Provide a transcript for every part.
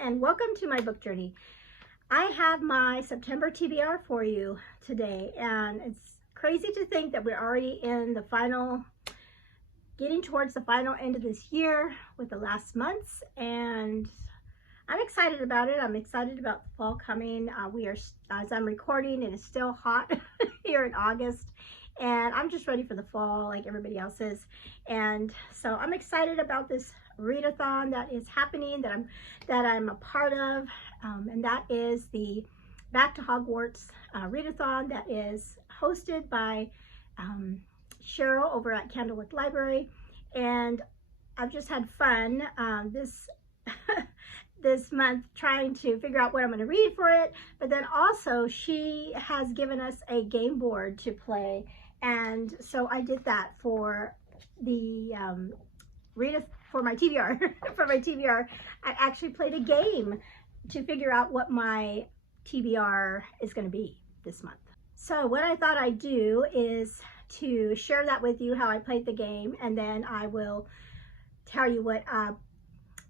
and welcome to my book journey. I have my September TBR for you today, and it's crazy to think that we're already in the final, getting towards the final end of this year with the last months, and I'm excited about it. I'm excited about the fall coming. We are, as I'm recording, it is still hot here in August, and I'm just ready for the fall like everybody else is. And so I'm excited about this readathon that is happening, that I'm a part of, and that is the Back to Hogwarts Readathon that is hosted by Cheryl over at Candlewick Library. And I've just had fun this month trying to figure out what I'm going to read for it, but then also she has given us a game board to play, and so I did that for the for my TBR. For my TBR, I actually played a game to figure out what my TBR is going to be this month. So what I thought I'd do is to share that with you, how I played the game, and then I will tell you what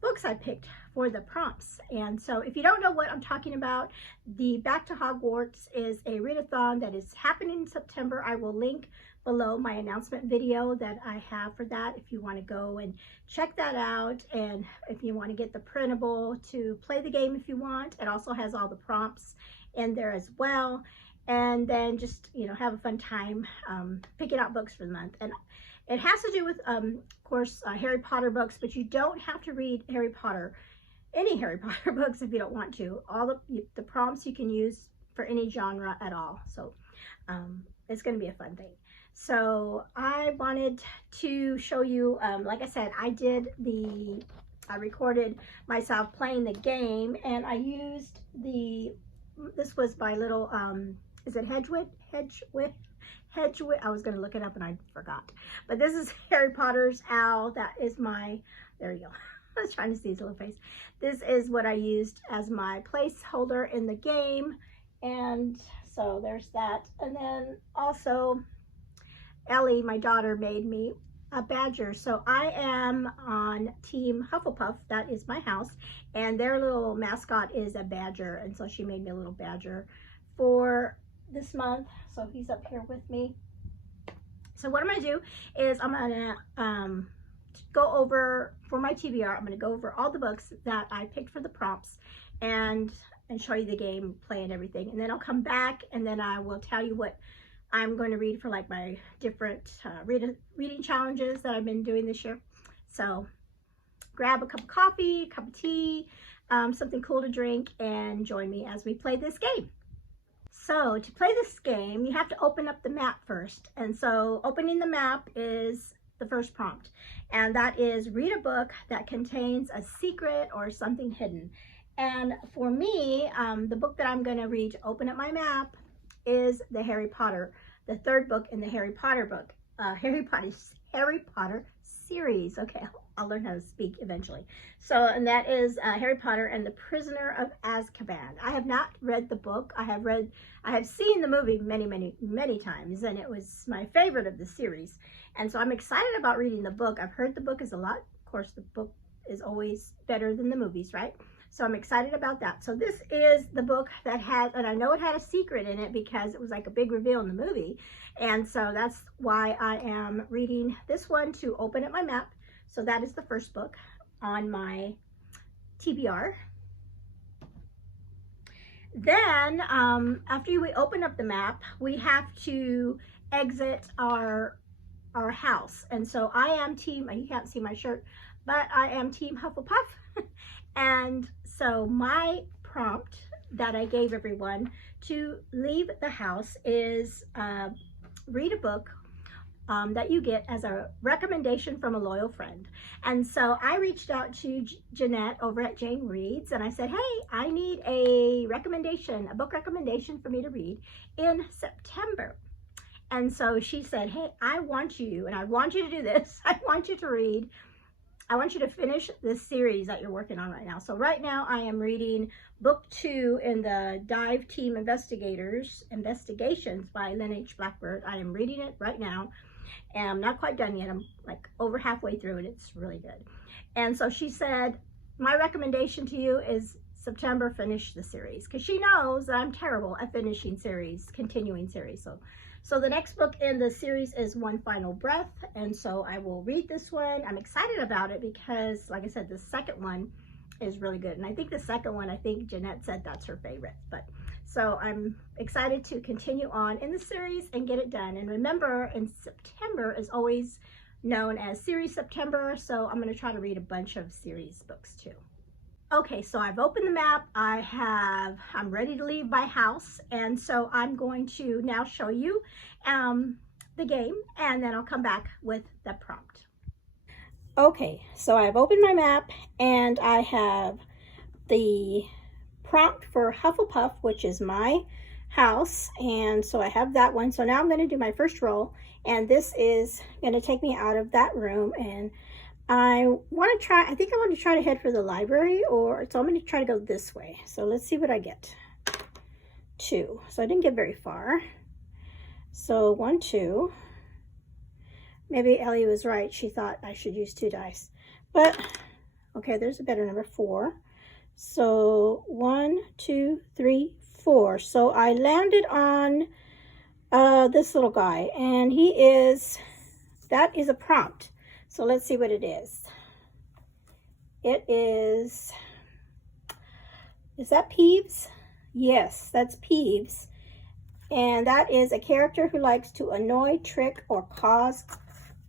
books I picked for the prompts. And so if you don't know what I'm talking about, the Back to Hogwarts is a readathon that is happening in September. I will link below my announcement video that I have for that if you want to go and check that out, and if you want to get the printable to play the game if you want. It also has all the prompts in there as well, and then just, you know, have a fun time picking out books for the month. And it has to do with of course Harry Potter books, but you don't have to read any Harry Potter books if you don't want to. All the prompts you can use for any genre at all, so it's going to be a fun thing. So I wanted to show you, like I said, I recorded myself playing the game, and I used this was by little, is it Hedgewood? I was going to look it up and I forgot. But this is Harry Potter's owl. That is my, there you go. I was trying to see his little face. This is what I used as my placeholder in the game. And so there's that. And then also Ellie, my daughter, made me a badger. So I am on Team Hufflepuff. That is my house. And their little mascot is a badger. And so she made me a little badger for this month. So he's up here with me. So what I'm going to do is I'm going to go over, for my TBR, I'm going to go over all the books that I picked for the prompts and show you the game, play, and everything. And then I'll come back and then I will tell you what I'm going to read for like my different reading challenges that I've been doing this year. So grab a cup of coffee, cup of tea, something cool to drink, and join me as we play this game. So to play this game, you have to open up the map first. And so opening the map is the first prompt. And that is read a book that contains a secret or something hidden. And for me, the book that I'm going to read to open up my map is the the third book in the Harry Potter series. Okay, I'll learn how to speak eventually. So, and that is Harry Potter and the Prisoner of Azkaban. I have not read the book. I have seen the movie many times, and it was my favorite of the series. And so I'm excited about reading the book. I've heard the book is a lot. Of course, the book is always better than the movies, right? So I'm excited about that. So this is the book that has, and I know it had a secret in it because it was like a big reveal in the movie. And so that's why I am reading this one to open up my map. So that is the first book on my TBR. Then after we open up the map, we have to exit our house. And so I am team, you can't see my shirt, but I am Team Hufflepuff. And so my prompt that I gave everyone to leave the house is read a book that you get as a recommendation from a loyal friend. And so I reached out to Jeanette over at Jane Reads, and I said, hey, I need a book recommendation for me to read in September. And so she said, hey, I want you to do this. I want you to finish this series that you're working on right now. So right now I am reading book 2 in the Dive Team Investigations by Lynn H. Blackbird. I am reading it right now, and I'm not quite done yet. I'm like over halfway through it. It's really good. And so she said, my recommendation to you is September, finish the series, because she knows that I'm terrible at finishing series, continuing series. So the next book in the series is One Final Breath, and so I will read this one. I'm excited about it because, like I said, the second one is really good, and I think the second one, I think Jeanette said that's her favorite. But so I'm excited to continue on in the series and get it done. And remember, in September is always known as Series September, so I'm going to try to read a bunch of series books too. Okay, so I've opened the map. I'm ready to leave my house, and so I'm going to now show you the game, and then I'll come back with the prompt. Okay, so I've opened my map, and I have the prompt for Hufflepuff, which is my house, and so I have that one. So now I'm going to do my first roll, and this is going to take me out of that room, and I want to try, I think I want to try to head for the library, so I'm going to try to go this way. So let's see what I get. 2. So I didn't get very far. So 1, 2. Maybe Ellie was right. She thought I should use 2 dice. But, okay, there's a better number, 4. So 1, 2, 3, 4. So I landed on this little guy, and that is a prompt. So let's see what it is. It is that Peeves? Yes, that's Peeves. And that is a character who likes to annoy, trick, or cause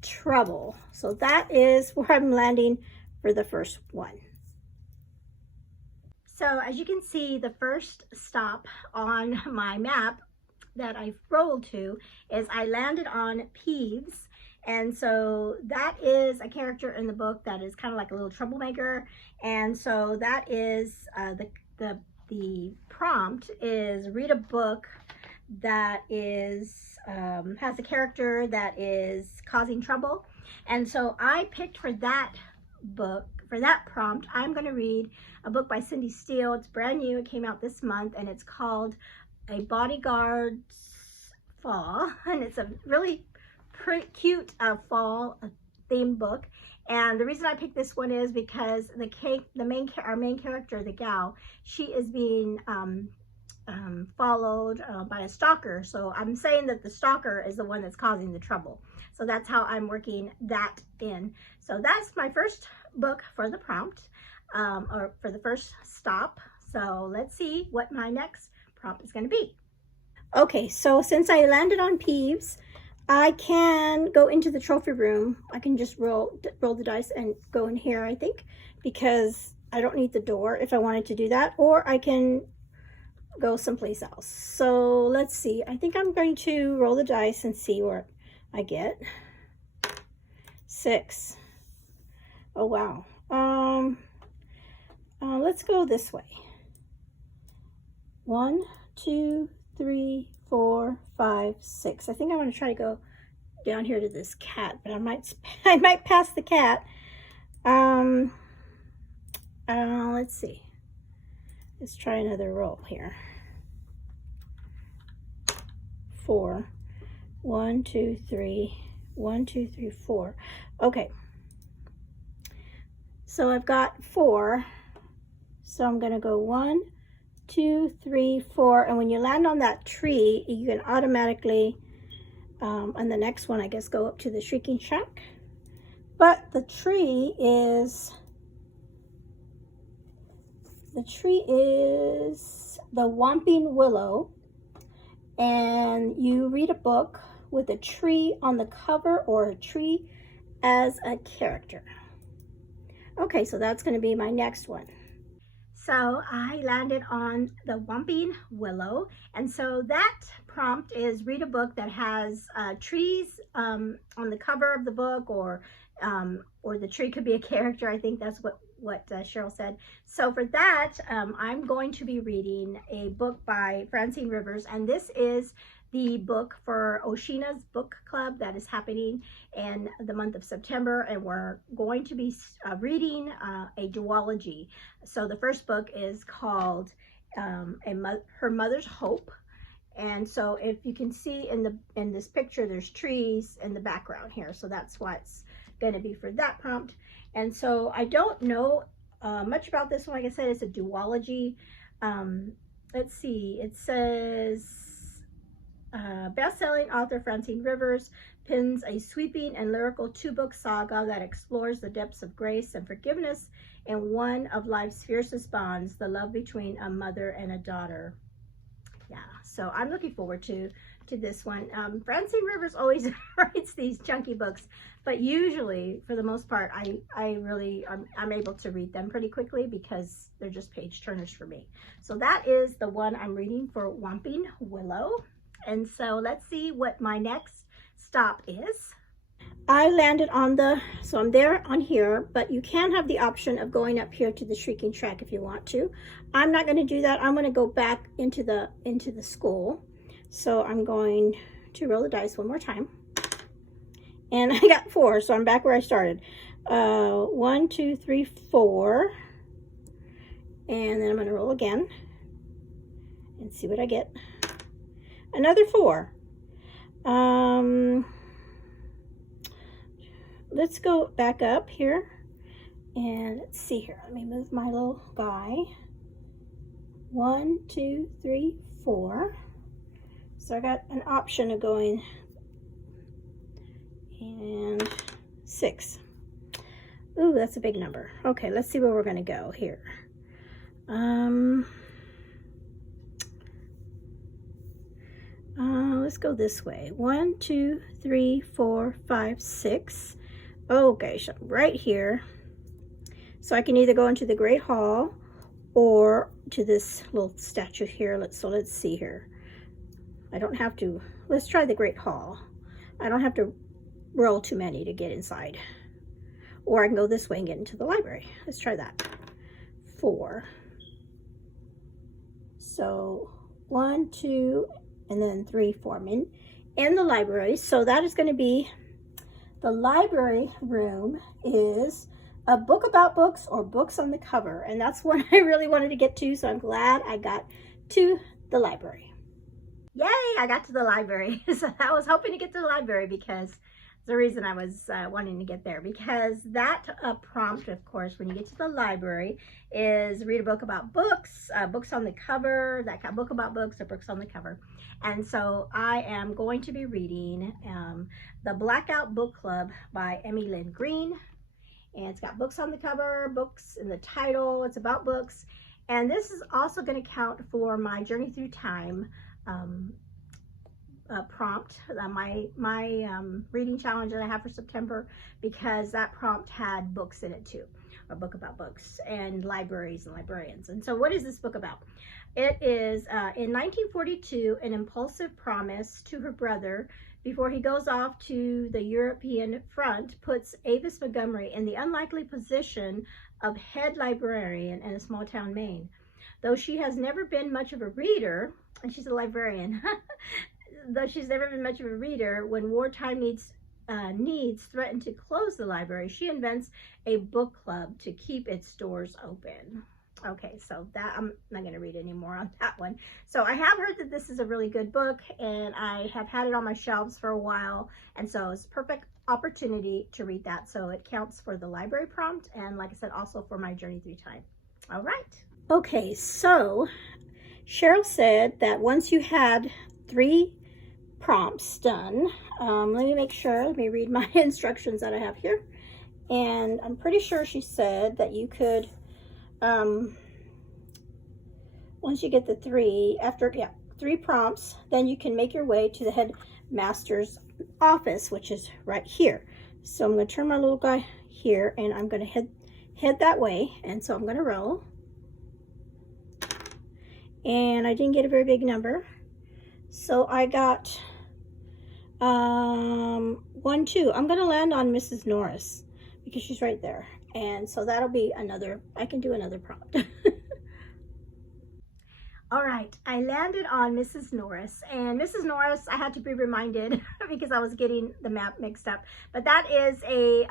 trouble. So that is where I'm landing for the first one. So as you can see, the first stop on my map that I've rolled to is I landed on Peeves. And so that is a character in the book that is kind of like a little troublemaker. And so that is the prompt is read a book that is has a character that is causing trouble. And so I picked for that book, for that prompt, I'm going to read a book by Cindy Steele. It's brand new. It came out this month, and it's called A Bodyguard's Fall. And it's a really pretty cute fall theme book. And the reason I picked this one is because our main character, the gal, she is being followed by a stalker. So I'm saying that the stalker is the one that's causing the trouble. So that's how I'm working that in. So that's my first book for the prompt, or for the first stop. So let's see what my next prompt is going to be. Okay, so since I landed on Peeves, I can go into the trophy room. I can just roll the dice and go in here, I think, because I don't need the door if I wanted to do that, or I can go someplace else. So let's see. I think I'm going to roll the dice and see where I get. 6. Oh, wow. Let's go this way. 1, 2, 3, 4, 5, 6. I think I want to try to go down here to this cat, but I might pass the cat. Let's see. Let's try another roll here. 4. 1, 2, 3. 1, 2, 3, 4. Okay. So I've got 4. So I'm going to go 1, 2, 3, 4. And when you land on that tree, you can automatically, on the next one, I guess, go up to the Shrieking Shack. But the tree is the Whomping Willow. And you read a book with a tree on the cover or a tree as a character. Okay, so that's going to be my next one. So I landed on the Whomping Willow, and so that prompt is read a book that has trees on the cover of the book, or the tree could be a character. I think that's what Cheryl said. So for that, I'm going to be reading a book by Francine Rivers, and this is the book for Oshina's book club that is happening in the month of September, and we're going to be reading a duology. So the first book is called Her Mother's Hope, and so if you can see in this picture, there's trees in the background here, so that's what's going to be for that prompt. And so I don't know much about this one. Like I said, it's a duology. Let's see, it says best-selling author Francine Rivers pens a sweeping and lyrical two-book saga that explores the depths of grace and forgiveness in one of life's fiercest bonds, the love between a mother and a daughter. Yeah, so I'm looking forward to this one. Francine Rivers always writes these chunky books, but usually, for the most part, I'm able to read them pretty quickly because they're just page turners for me. So that is the one I'm reading for Whomping Willow. And so let's see what my next stop is. I landed on so I'm there on here, but you can have the option of going up here to the Shrieking Shack if you want to. I'm not going to do that. I'm going to go back into the school. So I'm going to roll the dice one more time. And I got 4, so I'm back where I started. 1, 2, 3, 4. And then I'm going to roll again and see what I get. Another 4. Let's go back up here and let's see here. Let me move my little guy. 1, 2, 3, 4. So I got an option of going and 6. Ooh, that's a big number. Okay, let's see where we're going to go here. Let's go this way. 1, 2, 3, 4, 5, 6. Okay, so right here. So I can either go into the Great Hall or to this little statue here. Let's see here. I don't have to. Let's try the Great Hall. I don't have to roll too many to get inside. Or I can go this way and get into the library. Let's try that. 4. So 1, 2, and then 3, 4. I'm in the library. So that is going to be, the library room is a book about books or books on the cover. And that's what I really wanted to get to. So I'm glad I got to the library. Yay, I got to the library. So I was hoping to get to the library because the reason I was wanting to get there, because that prompt, of course, when you get to the library is read a book about books, books on the cover, that kind of book about books or books on the cover. And so I am going to be reading The Blackout Book Club by Emmy Lynn Green. And it's got books on the cover, books in the title, it's about books. And this is also going to count for my Journey Through Time prompt, my reading challenge that I have for September, because that prompt had books in it too, a book about books and libraries and librarians. And so what is this book about? It is in 1942, an impulsive promise to her brother before he goes off to the European front puts Avis Montgomery in the unlikely position of head librarian in a small town Maine. Though she has never been much of a reader, and she's a librarian, though she's never been much of a reader, when wartime needs threaten to close the library, she invents a book club to keep its doors open. Okay, so that I'm not going to read any more on that one. So I have heard that this is a really good book, and I have had it on my shelves for a while, and so it's a perfect opportunity to read that. So it counts for the library prompt, and like I said, also for my Journey Through Time. All right. Okay, so Cheryl said that once you had 3 prompts done, let me make sure, let me read my instructions that I have here. And I'm pretty sure she said that you could, once you get the 3, after 3 prompts, then you can make your way to the headmaster's office, which is right here. So I'm going to turn my little guy here, and I'm going to head that way. And so I'm going to roll. And I didn't get a very big number. So I got 1, 2. I'm going to land on Mrs. Norris because she's right there. And so that'll be another, I can do another prompt. All right, I landed on Mrs. Norris. And Mrs. Norris, I had to be reminded because I was getting the map mixed up. But that is a,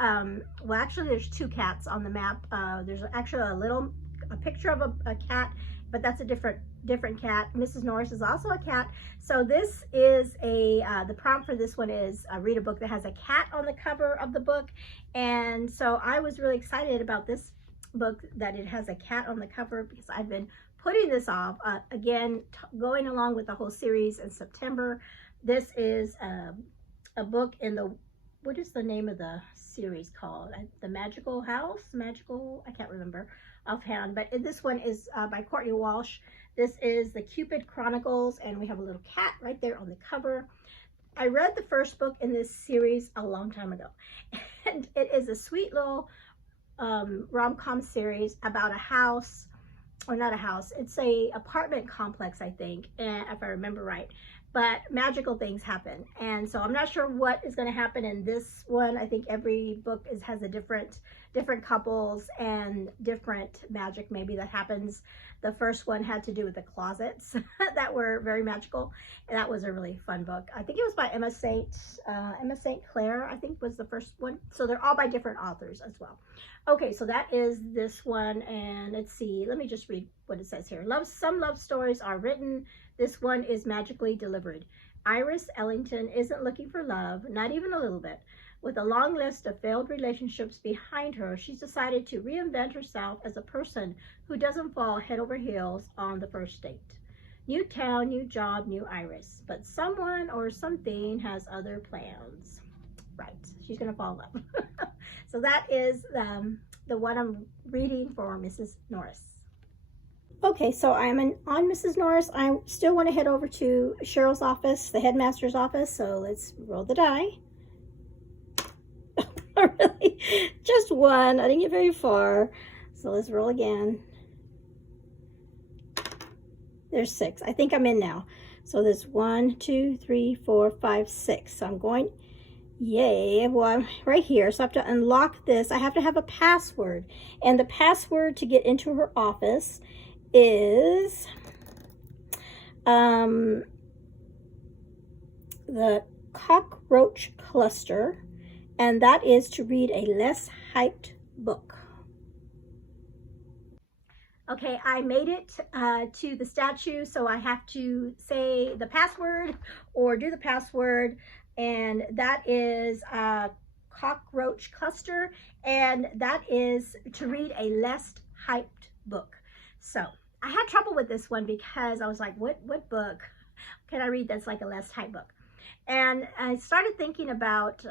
well, actually there's 2 cats on the map. There's actually a picture of a cat, but that's a different cat. Mrs. Norris is also a cat. So this is the prompt for this one is read a book that has a cat on the cover of the book. And so I was really excited about this book that it has a cat on the cover because I've been putting this off. Again, going along with the whole series in September. This is a book in the, what is the name of the series called? The Magical House? I can't remember offhand, but this one is by Courtney Walsh. This is the Cupid Chronicles, and we have a little cat right there on the cover. I read the first book in this series a long time ago, and it is a sweet little rom-com series about a house, or not a house, it's a apartment complex, I think, and if I remember right, but magical things happen. And so I'm not sure what is going to happen in this one. I think every book has a different couples and different magic maybe that happens. The first one had to do with the closets that were very magical, and that was a really fun book. I think it was by Emma St. Clair, I think was the first one. So they're all by different authors as well. Okay, so that is this one, and let's see, let me just read what it says here. Some love stories are written. This one is magically delivered. Iris Ellington isn't looking for love, not even a little bit. With a long list of failed relationships behind her, she's decided to reinvent herself as a person who doesn't fall head over heels on the first date. New town, new job, new Iris. But someone or something has other plans. Right, she's going to fall in love. So that is the one I'm reading for Mrs. Norris. Okay, so I'm on Mrs. Norris. I still want to head over to Cheryl's office, the headmaster's office. So let's roll the die. Really, just one. I didn't get very far. So let's roll again. There's 6. I think I'm in now. So there's 1, 2, 3, 4, 5, 6. So I'm going, yay. Well, I'm right here. So I have to unlock this. I have to have a password. And the password to get into her office is the Cockroach cluster, and that is to read a less hyped book. Okay, I made it to the statue, so I have to say the password or do the password, and that is Cockroach cluster, and that is to read a less hyped book. So I had trouble with this one because I was like, what book can I read that's like a less hype book? And I started thinking about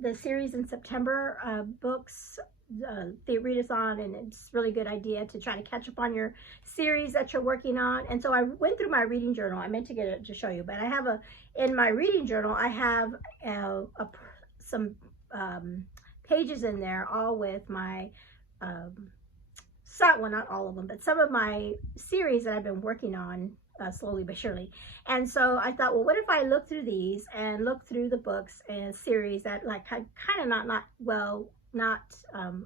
the series in September books, the Readathon, and it's a really good idea to try to catch up on your series that you're working on. And so I went through my reading journal. I meant to get it to show you, but I have in my reading journal, I have some pages in there, all with my well, not all of them, but some of my series that I've been working on slowly but surely. And so I thought, well, what if I look through these and look through the books and series that like kind of not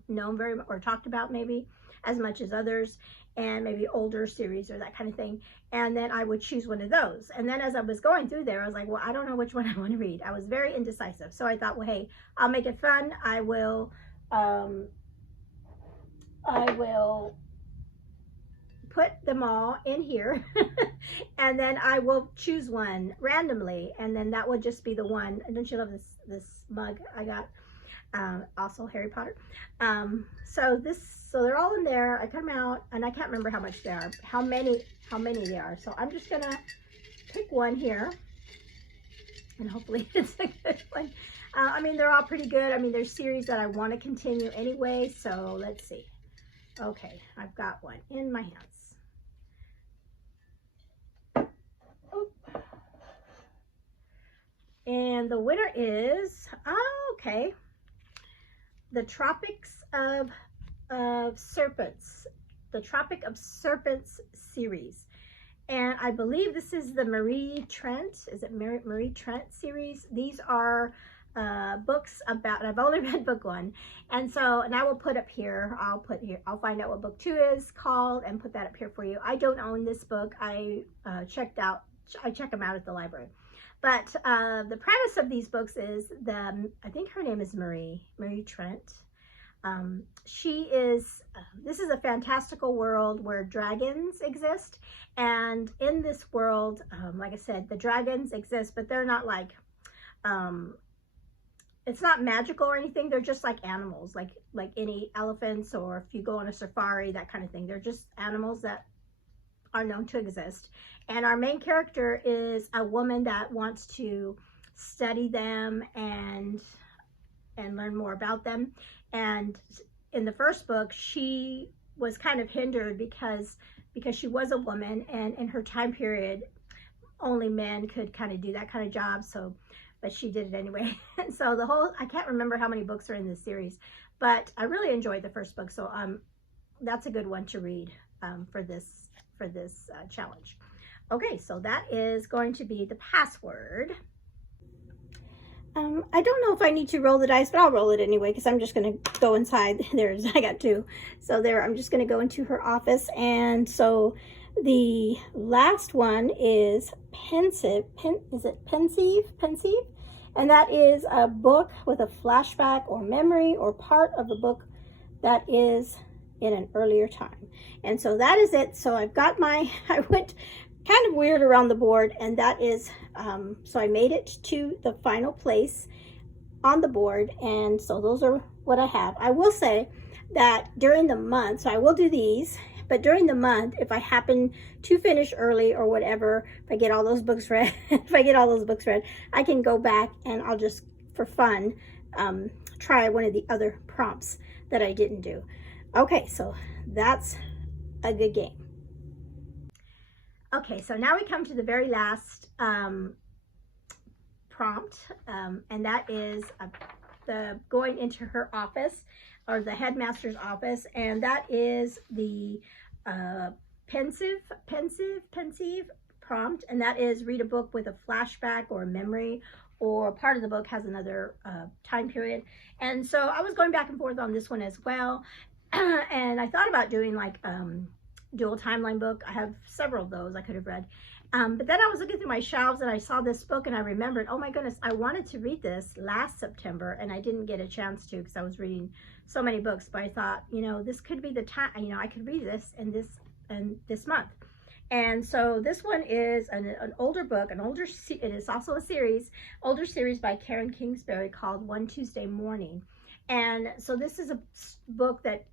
known very much or talked about maybe as much as others, and maybe older series or that kind of thing. And then I would choose one of those. And then as I was going through there, I was like, well, I don't know which one I want to read. I was very indecisive. So I thought, well, hey, I'll make it fun. I will put them all in here and then I will choose one randomly, and then that would just be the one. Don't you love this mug I got? Also Harry Potter. So they're all in there. I cut them out, and I can't remember how much they are, how many they are. So I'm just gonna pick one here, and hopefully it's a good one. I mean, they're all pretty good. I mean, there's series that I want to continue anyway. So let's see. Okay, I've got one in my hands. And the winner is, okay, the Tropics of Serpents, the Tropic of Serpents series. And I believe this is the Marie Trent, is it Marie Trent series? These are books about, I've only read book 1. And so, and I will put up here, I'll find out what book 2 is called and put that up here for you. I don't own this book. I check them out at the library. But the premise of these books is I think her name is Marie Trent. This is a fantastical world where dragons exist. And in this world, like I said, the dragons exist, but they're not like, it's not magical or anything. They're just like animals, like any elephants, or if you go on a safari, that kind of thing. They're just animals that are known to exist. And our main character is a woman that wants to study them and learn more about them. And in the first book, she was kind of hindered because she was a woman, and in her time period, only men could kind of do that kind of job. So, but she did it anyway. And so I can't remember how many books are in this series, but I really enjoyed the first book. So that's a good one to read for this challenge. Okay, so that is going to be the password. I don't know if I need to roll the dice, but I'll roll it anyway, because I'm just going to go inside. I got 2. So there, I'm just going to go into her office. And so the last one is Pensieve. Is it Pensieve? Pensieve? And that is a book with a flashback or memory or part of the book that is in an earlier time. And so that is it. So I've got I went kind of weird around the board, and that is, so I made it to the final place on the board, and so those are what I have. I will say that during the month, so I will do these, but during the month, if I happen to finish early or whatever, if I get all those books read, I can go back and I'll just, for fun, try one of the other prompts that I didn't do. Okay, so that's a good game. Okay, so now we come to the very last prompt, and that is the going into her office, or the headmaster's office, and that is the Pensieve prompt, and that is read a book with a flashback or a memory, or part of the book has another time period. And so I was going back and forth on this one as well, and I thought about doing like dual timeline book. I have several of those I could have read, but then I was looking through my shelves and I saw this book and I remembered, oh my goodness, I wanted to read this last September and I didn't get a chance to because I was reading so many books. But I thought, this could be the time, I could read this in this month. And so this one is an older book, it is also a older series by Karen Kingsbury called One Tuesday Morning. And so this is a book that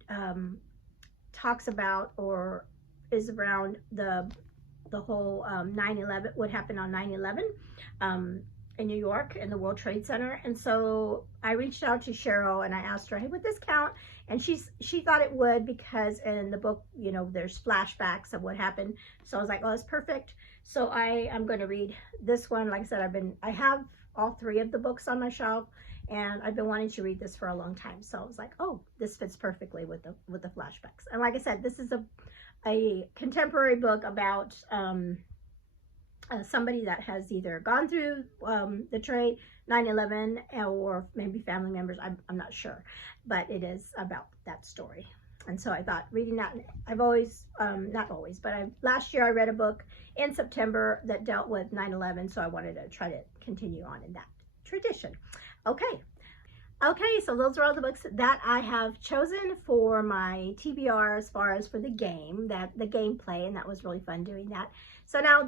talks about, or is around the whole 9/11, what happened on 9/11 in New York in the World Trade Center. And so I reached out to Cheryl and I asked her, hey, would this count? And she thought it would, because in the book, there's flashbacks of what happened. So I was like, oh, that's perfect. So I'm going to read this one. Like I said, I have all 3 of the books on my shelf, and I've been wanting to read this for a long time. So I was like, oh, this fits perfectly with the flashbacks. And like I said, this is a contemporary book about somebody that has either gone through the trade, 9/11, or maybe family members. I'm not sure, but it is about that story. And so I thought reading that, I've always, not always, but last year I read a book in September that dealt with 9/11, so I wanted to try to continue on in that tradition. Okay, so those are all the books that I have chosen for my TBR as far as for the game, the gameplay, and that was really fun doing that. So now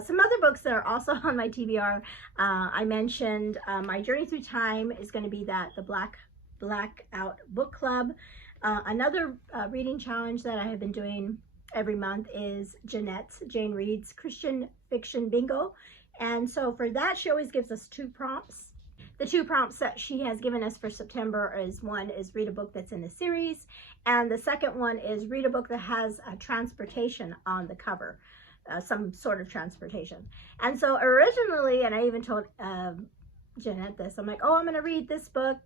some other books that are also on my TBR, I mentioned my Journey Through Time is going to be the Blackout Book Club. Another reading challenge that I have been doing every month is Jane Reed's Christian Fiction Bingo. And so for that, she always gives us 2 prompts. The 2 prompts that she has given us for September is, one is read a book that's in a series, and the second one is read a book that has a transportation on the cover, some sort of transportation. And so originally, and I even told Jeanette this, I'm like, oh, I'm going to read this book,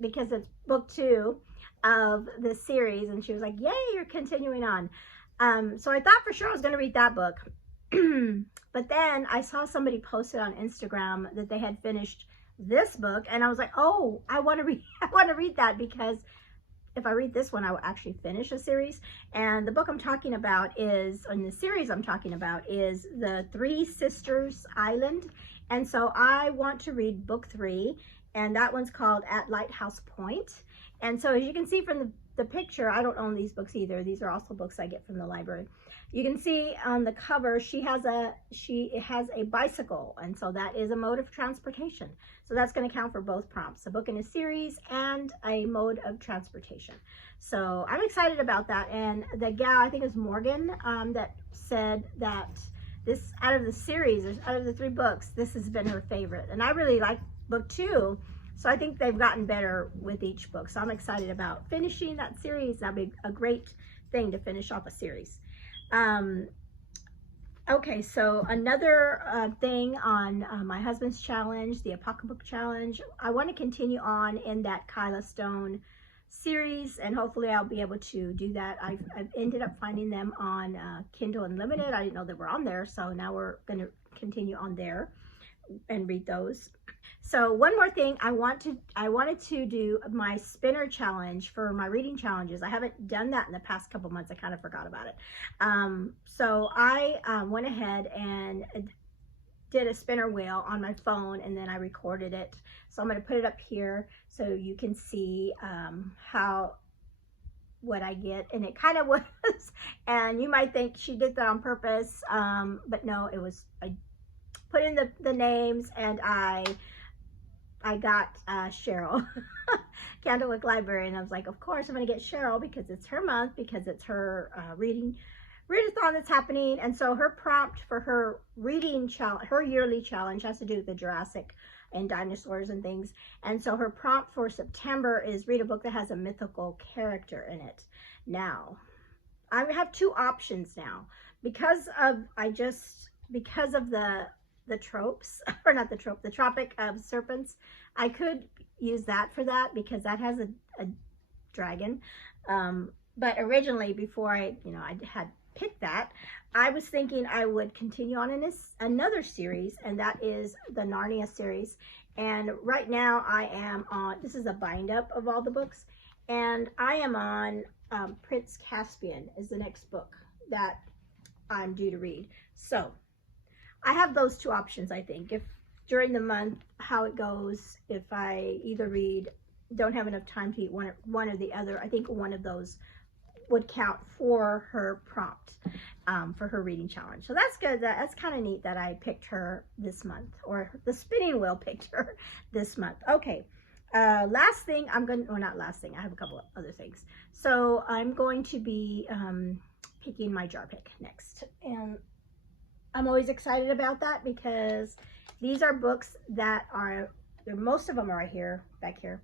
because it's book 2 of this series. And she was like, yay, you're continuing on. So I thought for sure I was going to read that book. But then I saw somebody posted on Instagram that they had finished this book, and I was like, oh, I want to read that, because if I read this one, I will actually finish a series. And the book I'm talking about is, in the series I'm talking about, is the 3 Sisters Island. And so I want to read book 3, and that one's called At Lighthouse Point. And so as you can see from the picture, I don't own these books either. These are also books I get from the library. You can see on the cover she has a bicycle, and so that is a mode of transportation. So that's going to count for both prompts, a book in a series and a mode of transportation. So I'm excited about that. And the gal, I think it was Morgan, that said that this, out of the series, out of the 3 books, this has been her favorite. And I really like book 2. So I think they've gotten better with each book. So I'm excited about finishing that series. That'll be a great thing to finish off a series. Okay, so another thing on my husband's challenge, the Apocalypse Challenge, I want to continue on in that Kyla Stone series, and hopefully I'll be able to do that. I've ended up finding them on Kindle Unlimited. I didn't know they were on there, so now we're going to continue on there and read those. So one more thing, I wanted to do my spinner challenge for my reading challenges. I haven't done that in the past couple months. I kind of forgot about it. So I went ahead and did a spinner wheel on my phone, and then I recorded it. So I'm going to put it up here so you can see what I get. And it kind of was, and you might think she did that on purpose, but no, it was, I put in the names, and I got Cheryl, Candlewick Library, and I was like, of course I'm going to get Cheryl because it's her month, because it's her readathon that's happening. And so her prompt for her reading challenge, her yearly challenge, has to do with the Jurassic and dinosaurs and things. And so her prompt for September is read a book that has a mythical character in it. Now, I have 2 options now because of the tropes, or not the trope, the Tropic of Serpents. I could use that for that because that has a dragon. But originally, before I had picked that, I was thinking I would continue on in another series, and that is the Narnia series. And right now I am on, this is a bind up of all the books, and I am on Prince Caspian is the next book that I'm due to read. So I have those 2 options, I think. If during the month, how it goes, if I either don't have enough time to eat one or the other, I think one of those would count for her prompt for her reading challenge. So that's good. That's kind of neat that I picked her this month, or the spinning wheel picked her this month. Okay. Last thing, not last thing, I have a couple of other things. So I'm going to be picking my jar pick next. And I'm always excited about that because these are books that most of them are back here.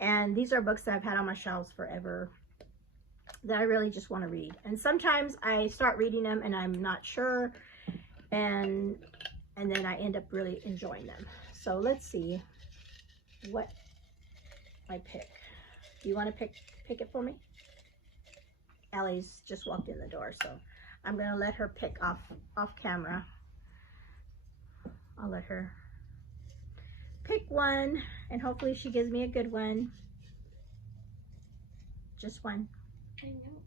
And these are books that I've had on my shelves forever that I really just want to read. And sometimes I start reading them and I'm not sure, and then I end up really enjoying them. So let's see what I pick. Do you want to pick it for me? Allie's just walked in the door, so I'm going to let her pick off camera. I'll let her pick one, and hopefully she gives me a good one. Just one. I know.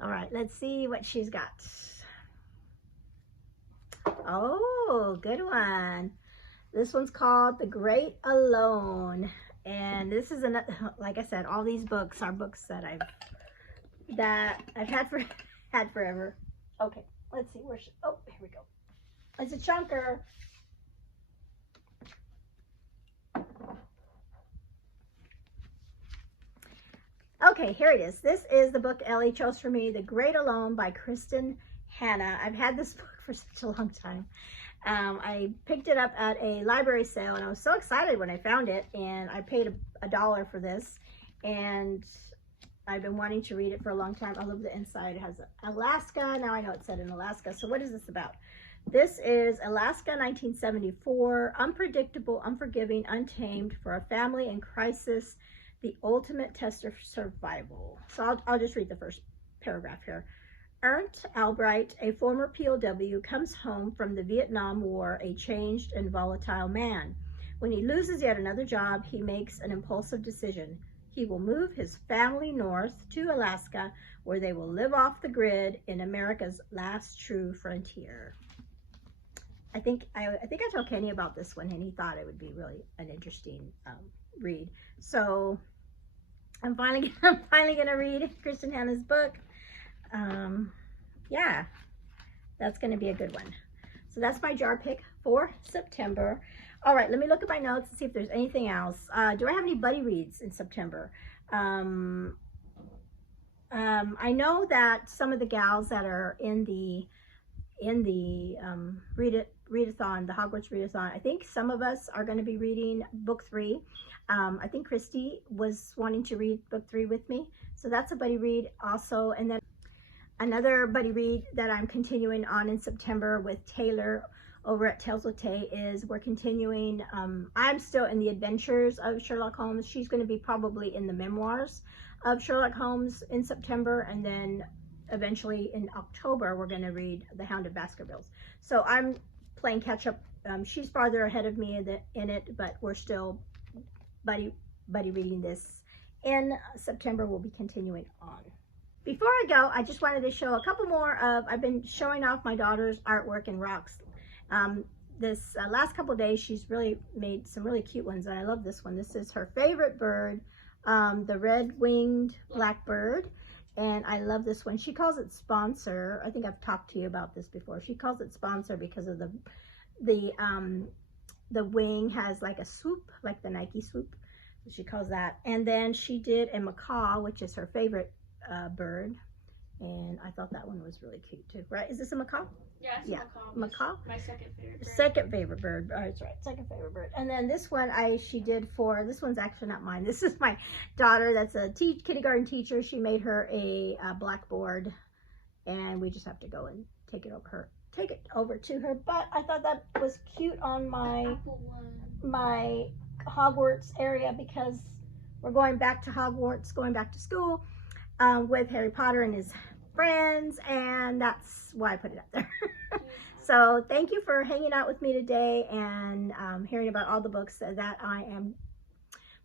All right, let's see what she's got. Oh, good one. This one's called The Great Alone. And this is another, like I said, all these books are books that I've had forever. Okay, let's see where oh, here we go. It's a chunker. Okay, here it is. This is the book Ellie chose for me, The Great Alone by Kristen Hanna. I've had this book for such a long time. I picked it up at a library sale, and I was so excited when I found it, and I paid $1 for this, and I've been wanting to read it for a long time. I love the inside. It has Alaska. Now I know it's set in Alaska. So what is this about? This is Alaska, 1974, unpredictable, unforgiving, untamed, for a family in crisis, the ultimate test of survival. So I'll just read the first paragraph here. Ernst Albright, a former POW, comes home from the Vietnam War a changed and volatile man. When he loses yet another job, he makes an impulsive decision. He will move his family north to Alaska, where they will live off the grid in America's last true frontier. I think I told Kenny about this one, and he thought it would be really an interesting read. So I'm finally gonna read Kristen Hanna's book. Yeah, that's gonna be a good one. So that's my jar pick for September. All right, let me look at my notes and see if there's anything else. Do I have any buddy reads in September? I know that some of the gals that are in the Readathon, the Hogwarts Readathon, I think some of us are going to be reading book 3. I think Christy was wanting to read book 3 with me, so that's a buddy read also. And then another buddy read that I'm continuing on in September with Taylor over at Tales with Tay is we're continuing. I'm still in the adventures of Sherlock Holmes. She's going to be probably in the memoirs of Sherlock Holmes in September, and then eventually in October we're going to read The Hound of Baskervilles. So I'm playing catch up. She's farther ahead of me in it, but we're still buddy reading this. In September we'll be continuing on. Before I go, I just wanted to show a couple more of, I've been showing off my daughter's artwork and rocks. This last couple days she's really made some really cute ones, and I love this one. This is her favorite bird, the red-winged blackbird, and I love this one. She calls it Sponsor. I think I've talked to you about this before. She calls it Sponsor because of the wing has like a swoop, like the Nike swoop. So she calls that. And then she did a macaw, which is her favorite bird, and I thought that one was really cute too. Right? Is this a macaw? Yeah, it's yeah. Macaw. My second favorite bird. Second favorite bird. Oh, that's right. Second favorite bird. And then this one she did for, this one's actually not mine. This is my daughter that's a kindergarten teacher. She made her a blackboard, and we just have to go and take it over to her. But I thought that was cute on my Hogwarts area, because we're going back to Hogwarts, going back to school with Harry Potter and his friends, and that's why I put it up there. So thank you for hanging out with me today and hearing about all the books that I am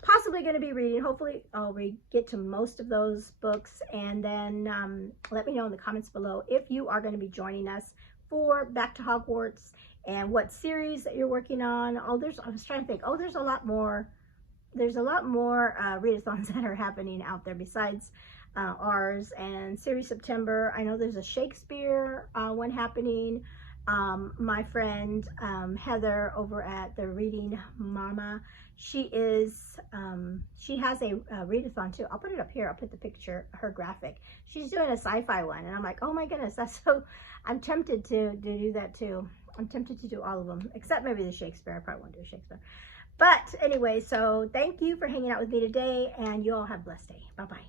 possibly going to be reading. Hopefully I'll get to most of those books, and then let me know in the comments below if you are going to be joining us for Back to Hogwarts and what series that you're working on. I was trying to think, there's a lot more readathons that are happening out there besides ours. And series September, I know there's a Shakespeare one happening. My friend Heather over at the Reading Mama, she has a readathon too. I'll put it up here. I'll put the picture, her graphic. She's doing a sci-fi one, and I'm like, oh my goodness, that's so, I'm tempted to do that too. I'm tempted to do all of them, except maybe the Shakespeare. I probably won't do a Shakespeare. But anyway, so thank you for hanging out with me today, and you all have a blessed day. Bye-bye.